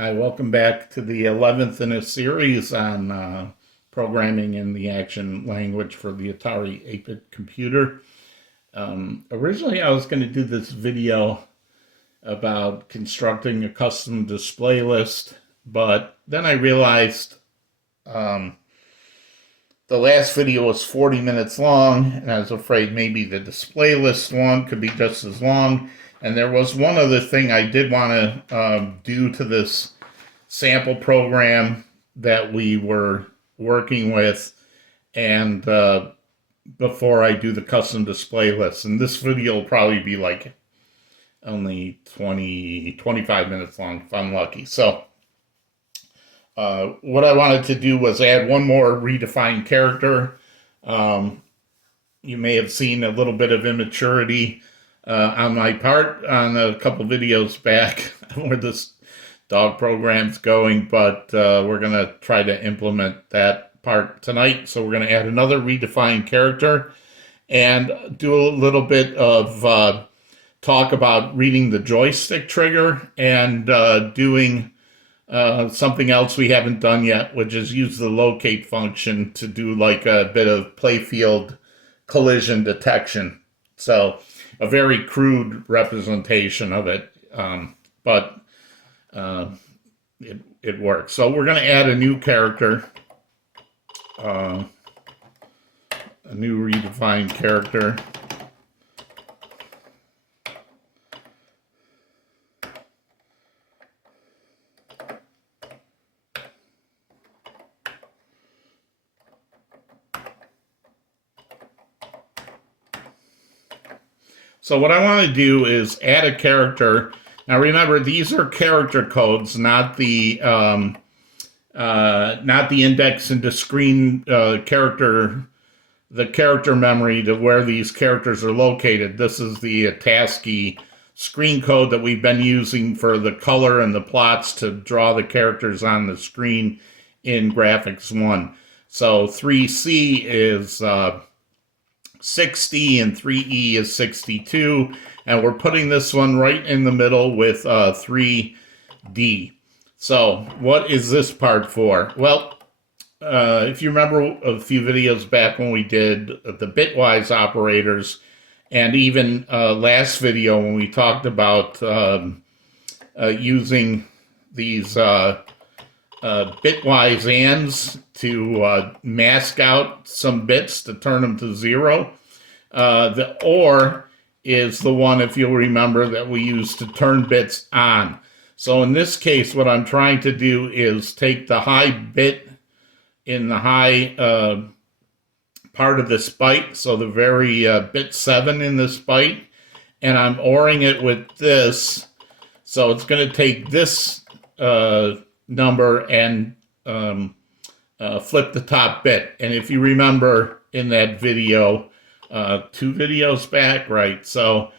Hi, welcome back to the 11th in a series on programming in the action language for the Atari 8-bit computer. Originally, I was going to do this video about constructing a custom display list, but then I realized the last video was 40 minutes long, and I was afraid maybe the display list one could be just as long. And there was one other thing I did want to do to this sample program that we were working with, and before I do the custom display list. And this video will probably be like only 25 minutes long if I'm lucky. So what I wanted to do was add one more redefined character. You may have seen a little bit of immaturity on my part on a couple videos back where this dog program's going, but we're going to try to implement that part tonight. So we're going to add another redefined character and do a little bit of talk about reading the joystick trigger and doing something else we haven't done yet, which is use the locate function to do like a bit of Playfield collision detection. So a very crude representation of it, but it works. So we're going to add a new character, a new redefined character. So what I want to do is add a character. Now remember, these are character codes, not the index into screen character, the character memory to where these characters are located. This is the ASCII screen code that we've been using for the color and the plots to draw the characters on the screen in Graphics 1. So 3C is 60 and 3E is 62, and we're putting this one right in the middle with 3D. So what is this part for? Well, if you remember a few videos back when we did the bitwise operators, and even last video when we talked about using these bitwise ands to mask out some bits to turn them to 0. The OR is the one, if you'll remember, that we use to turn bits on. So in this case, what I'm trying to do is take the high bit in the high part of this byte, so the very bit 7 in this byte, and I'm ORing it with this. So it's going to take this number and flip the top bit. And if you remember in that video, 2 videos back, right? So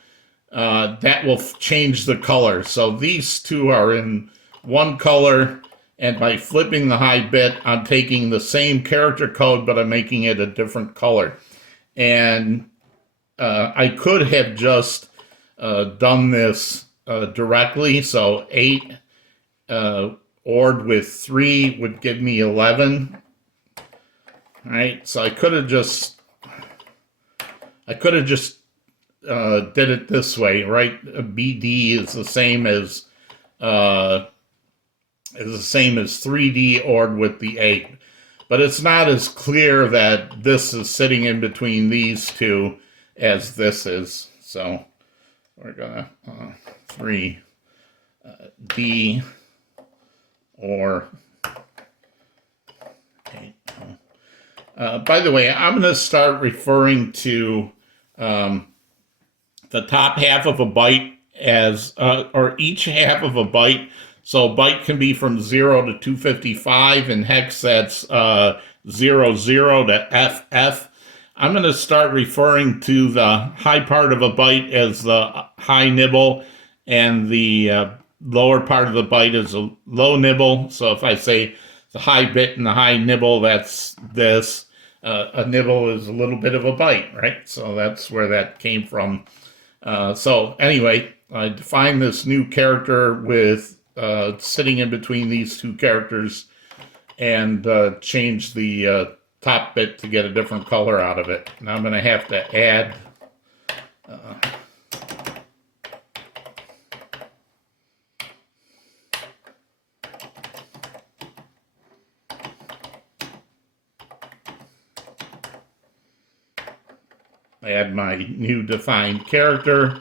that will change the color. So these two are in one color, and by flipping the high bit, I'm taking the same character code, but I'm making it a different color. And I could have just done this directly. So 8 ORed with 3 would give me 11. All right, so I could have just did it this way, right? BD is the same as 3D ORed with the 8, but it's not as clear that this is sitting in between these two as this is. So we're gonna 3D or 8. By the way, I'm going to start referring to the top half of a byte as, or each half of a byte. So byte can be from 0 to 255, and hex that's 00 to FF. I'm going to start referring to the high part of a byte as the high nibble, and the lower part of the byte is a low nibble. So if I say the high bit and the high nibble, that's this. A nibble is a little bit of a byte, right? So that's where that came from. So anyway, I defined this new character with sitting in between these two characters and change the top bit to get a different color out of it. Now I'm going to have to add my new defined character.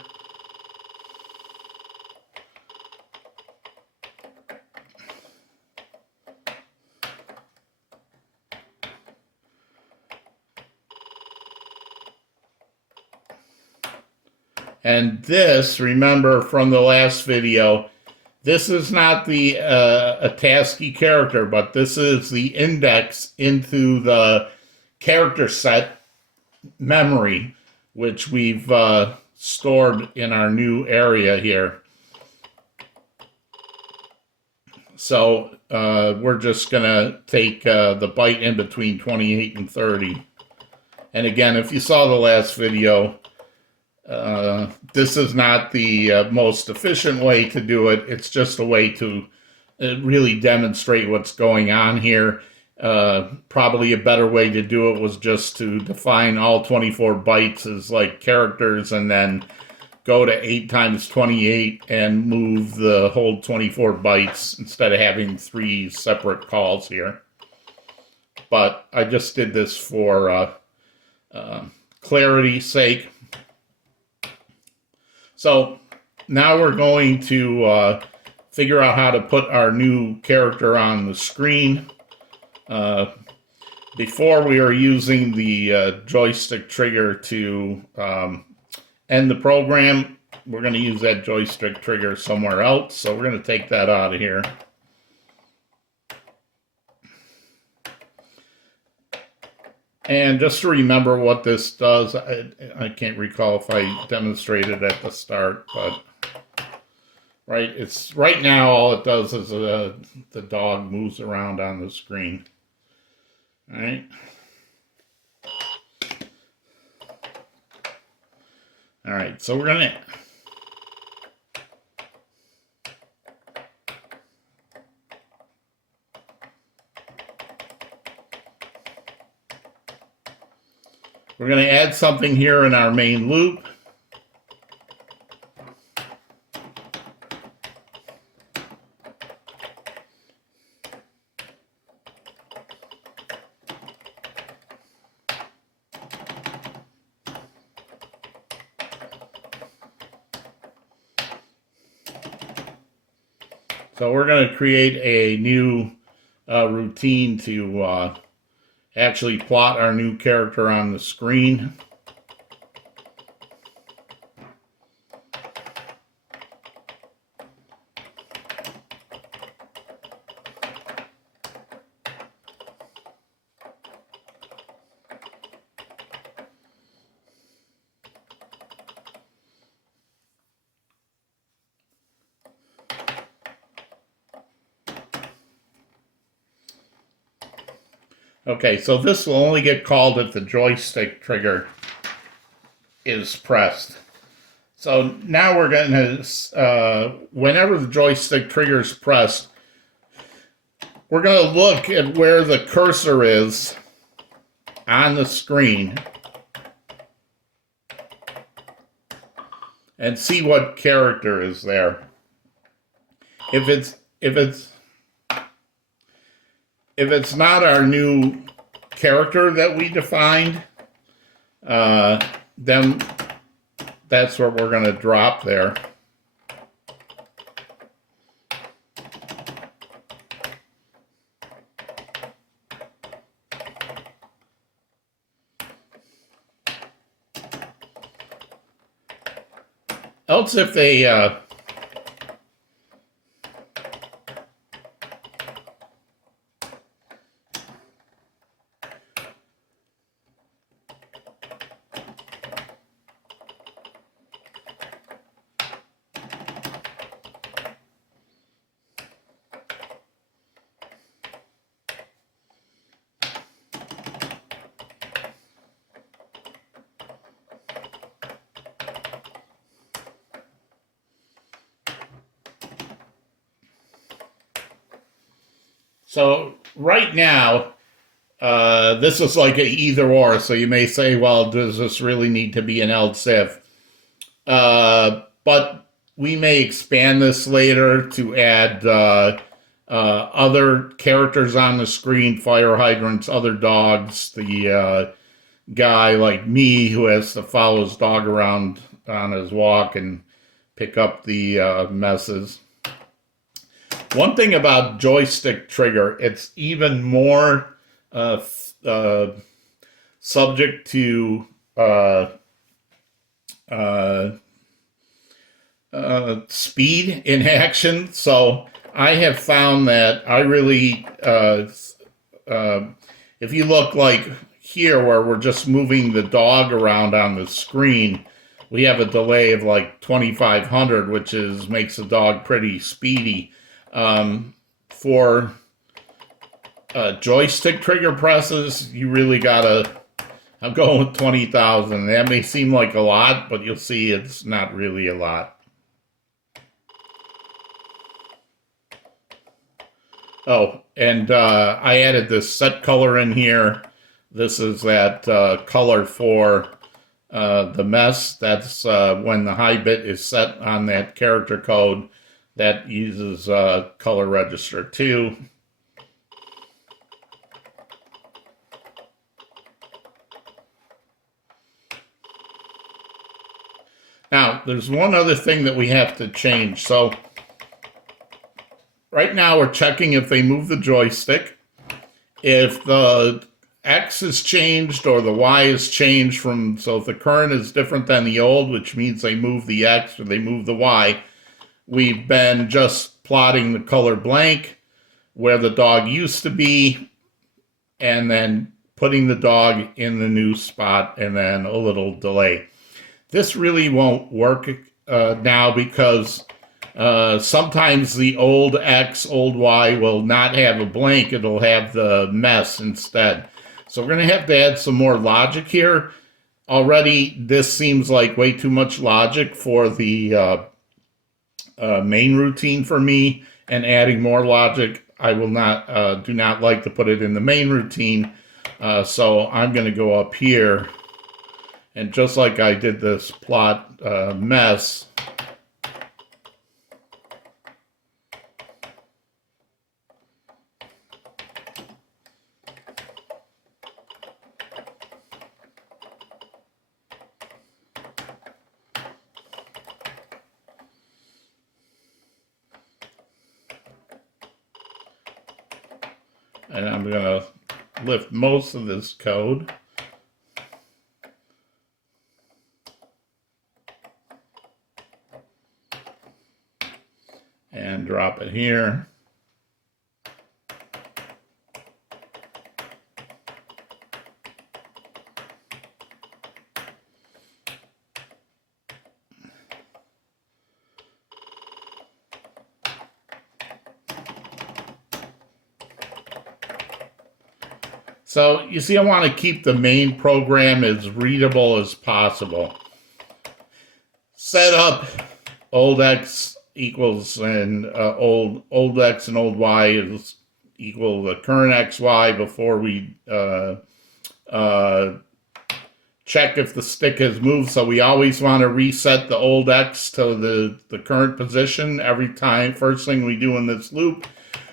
And this, remember from the last video, this is not the a ASCII character, but this is the index into the character set memory, which we've stored in our new area here. So we're just going to take the byte in between 28 and 30. And again, if you saw the last video, this is not the most efficient way to do it. It's just a way to really demonstrate what's going on here. Probably a better way to do it was just to define all 24 bytes as like characters and then go to 8 times 28 and move the whole 24 bytes instead of having 3 separate calls here. But I just did this for clarity's sake. So now we're going to figure out how to put our new character on the screen. Before we were using the joystick trigger to end the program. We're going to use that joystick trigger somewhere else, so we're going to take that out of here. And just to remember what this does, I can't recall if I demonstrated at the start, but right now all it does is the dog moves around on the screen. All right. All right, so we're going to add something here in our main loop. So we're going to create a new routine to actually plot our new character on the screen. Okay, so this will only get called if the joystick trigger is pressed. So now we're going to, whenever the joystick trigger is pressed, we're going to look at where the cursor is on the screen and see what character is there. If it's not our new character that we defined, then that's what we're going to drop there. Else if they So right now, this is like a either or. So you may say, well, does this really need to be an else if? But we may expand this later to add other characters on the screen, fire hydrants, other dogs, the guy like me who has to follow his dog around on his walk and pick up the messes. One thing about Joystick Trigger, it's even more subject to uh, speed in action. So I have found that I really, if you look like here where we're just moving the dog around on the screen, we have a delay of like 2500, which makes the dog pretty speedy. For joystick trigger presses, you really gotta, I'm going with 20,000. That may seem like a lot, but you'll see it's not really a lot. Oh, and I added this set color in here. This is that color for the mess. That's when the high bit is set on that character code. That uses color register 2. Now, there's one other thing that we have to change. So right now we're checking if they move the joystick. If the X is changed or the Y is changed from, so if the current is different than the old, which means they move the X or they move the Y, we've been just plotting the color blank where the dog used to be and then putting the dog in the new spot and then a little delay. This really won't work now because sometimes the old X, old Y will not have a blank. It'll have the mess instead. So we're going to have to add some more logic here. Already, this seems like way too much logic for the main routine for me, and adding more logic, I will not, do not like to put it in the main routine. So I'm going to go up here. And just like I did this plot mess, and I'm going to lift most of this code. And drop it here. So you see, I want to keep the main program as readable as possible. Set up old X equals and old X and old Y is equal the current XY before we check if the stick has moved. So we always want to reset the old X to the current position every time. First thing we do in this loop,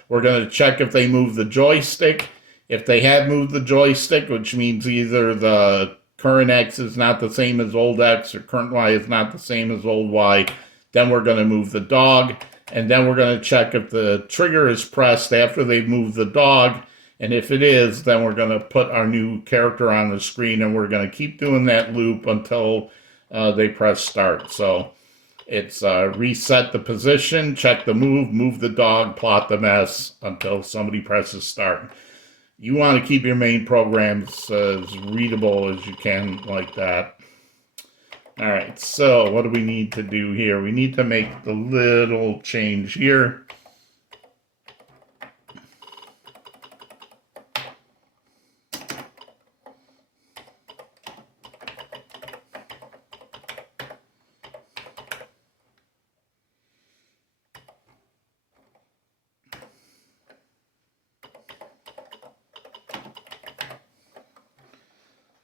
we're going to check if they move the joystick. If they have moved the joystick, which means either the current X is not the same as old X or current Y is not the same as old Y, then we're going to move the dog. And then we're going to check if the trigger is pressed after they've moved the dog. And if it is, then we're going to put our new character on the screen, and we're going to keep doing that loop until they press start. So it's reset the position, check the move the dog, plot the mess until somebody presses start. You want to keep your main programs as readable as you can like that. All right, so what do we need to do here? We need to make the little change here.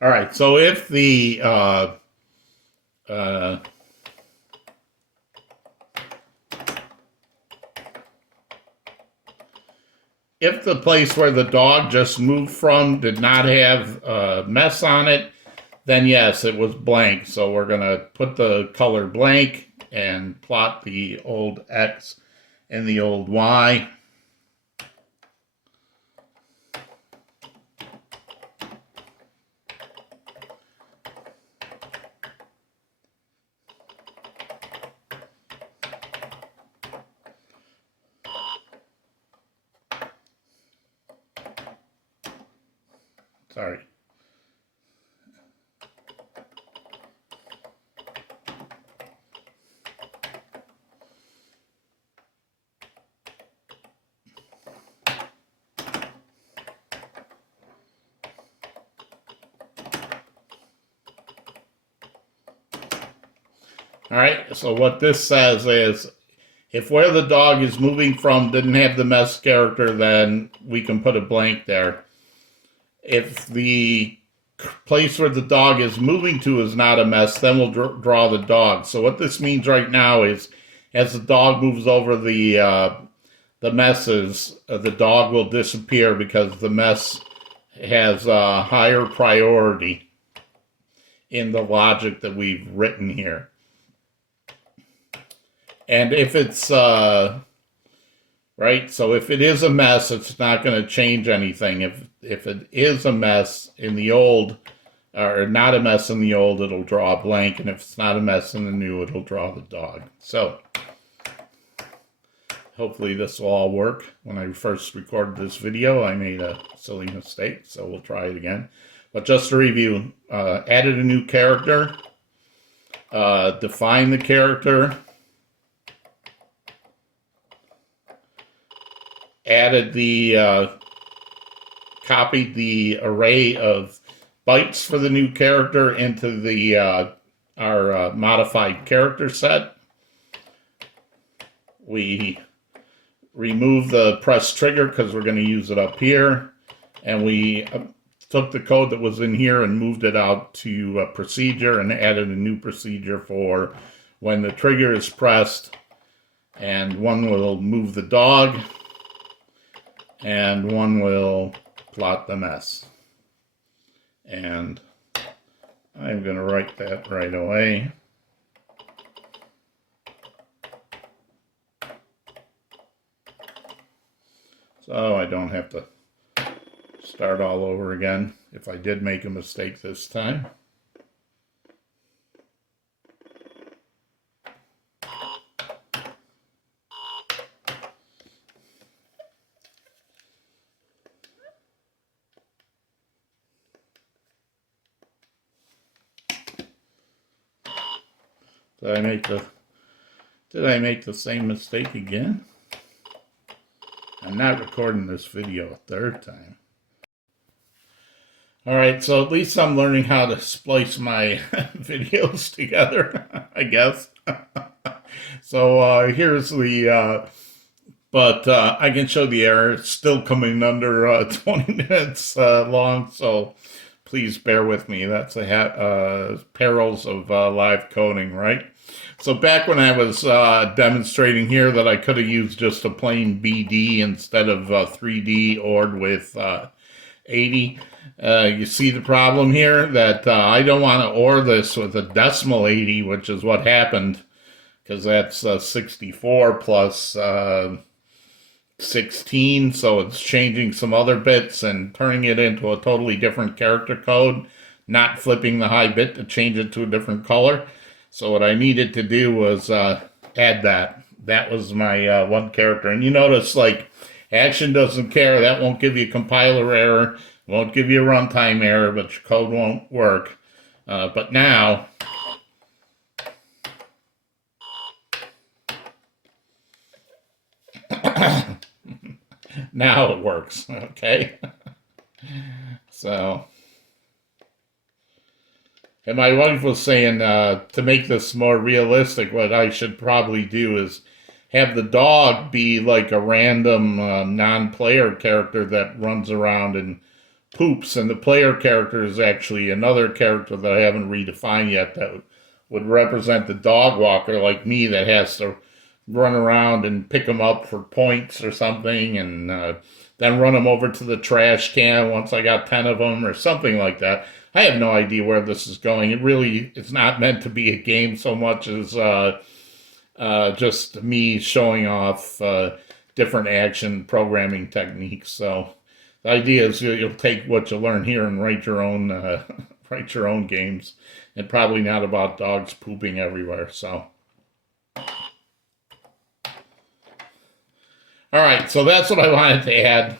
All right, so if the uh, if the place where the dog just moved from did not have a mess on it, then yes, it was blank. So we're going to put the color blank and plot the old X and the old Y. Sorry. All right, so what this says is if where the dog is moving from didn't have the mess character, then we can put a blank there. If the place where the dog is moving to is not a mess, then we'll draw the dog. So what this means right now is as the dog moves over the messes, the dog will disappear because the mess has a higher priority in the logic that we've written here. And if it's, right, so if it is a mess, it's not going to change anything. If it is a mess in the old, or not a mess in the old, it'll draw a blank. And if it's not a mess in the new, it'll draw the dog. So hopefully this will all work. When I first recorded this video, I made a silly mistake, so we'll try it again. But just to review, added a new character, defined the character, added the, copied the array of bytes for the new character into the our modified character set. We removed the press trigger because we're going to use it up here, and we took the code that was in here and moved it out to a procedure and added a new procedure for when the trigger is pressed, and one will move the dog and one will plot the mess. And I'm going to write that right away. So I don't have to start all over again if I did make a mistake this time. Did I make the same mistake again? I'm not recording this video a third time. All right, so at least I'm learning how to splice my videos together, I guess. So here's the, but I can show the error. It's still coming under 20 minutes long, so please bear with me. That's the perils of live coding, right? So back when I was demonstrating here that I could have used just a plain BD instead of 3D ORed with 80. You see the problem here that I don't want to OR this with a decimal 80, which is what happened, because that's 64 plus 16, so it's changing some other bits and turning it into a totally different character code, not flipping the high bit to change it to a different color. So what I needed to do was add that. That was my one character. And you notice, like, Action doesn't care. That won't give you a compiler error. Won't give you a runtime error, but your code won't work. But now, now it works, okay? So, and my wife was saying to make this more realistic, what I should probably do is have the dog be like a random non-player character that runs around and poops, and the player character is actually another character that I haven't redefined yet that would represent the dog walker like me that has to run around and pick them up for points or something, and then run them over to the trash can once I got 10 of them or something like that. I have no idea where this is going. It's not meant to be a game so much as just me showing off different action programming techniques. So the idea is you'll take what you learn here and write your own write your own games, and probably not about dogs pooping everywhere. So. All right, so that's what I wanted to add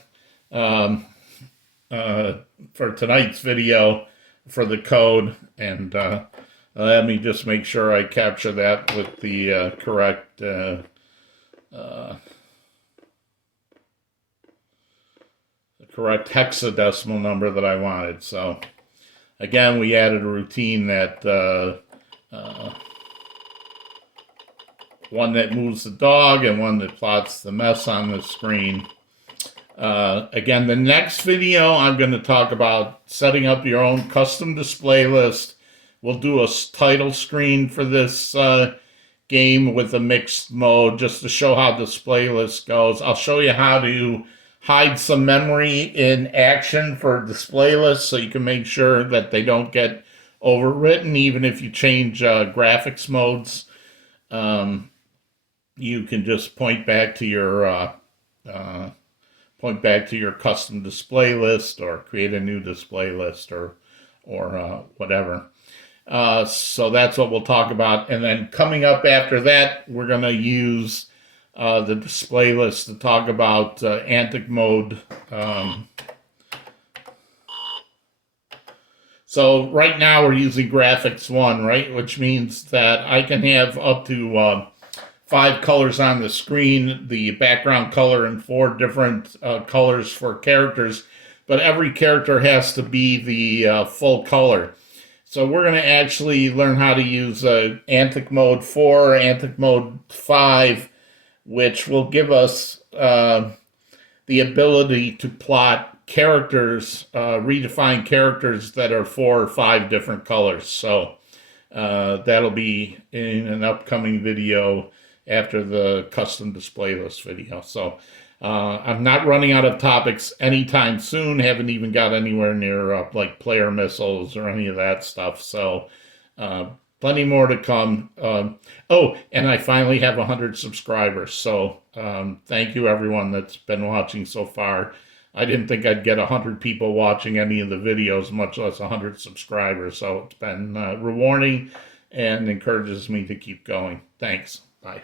for tonight's video for the code, and let me just make sure I capture that with the correct hexadecimal number that I wanted. So again, we added a routine that one that moves the dog and one that plots the mess on the screen. Again, the next video, I'm going to talk about setting up your own custom display list. We'll do a title screen for this game with a mixed mode just to show how display list goes. I'll show you how to hide some memory in action for display lists so you can make sure that they don't get overwritten even if you change graphics modes. You can just point back to your custom display list or create a new display list or whatever. So that's what we'll talk about. And then coming up after that, we're going to use the display list to talk about antic mode. So right now we're using graphics 1, right? Which means that I can have up to 5 colors on the screen, the background color, and 4 different colors for characters, but every character has to be the full color. So we're going to actually learn how to use Antic Mode 4, Antic Mode 5, which will give us the ability to plot characters, redefine characters that are 4 or 5 different colors. So that'll be in an upcoming video after the custom display list video. So I'm not running out of topics anytime soon. Haven't even got anywhere near like player missiles or any of that stuff. So plenty more to come. Oh, and I finally have 100 subscribers. So thank you everyone that's been watching so far. I didn't think I'd get 100 people watching any of the videos, much less 100 subscribers. So it's been rewarding and encourages me to keep going. Thanks. Bye.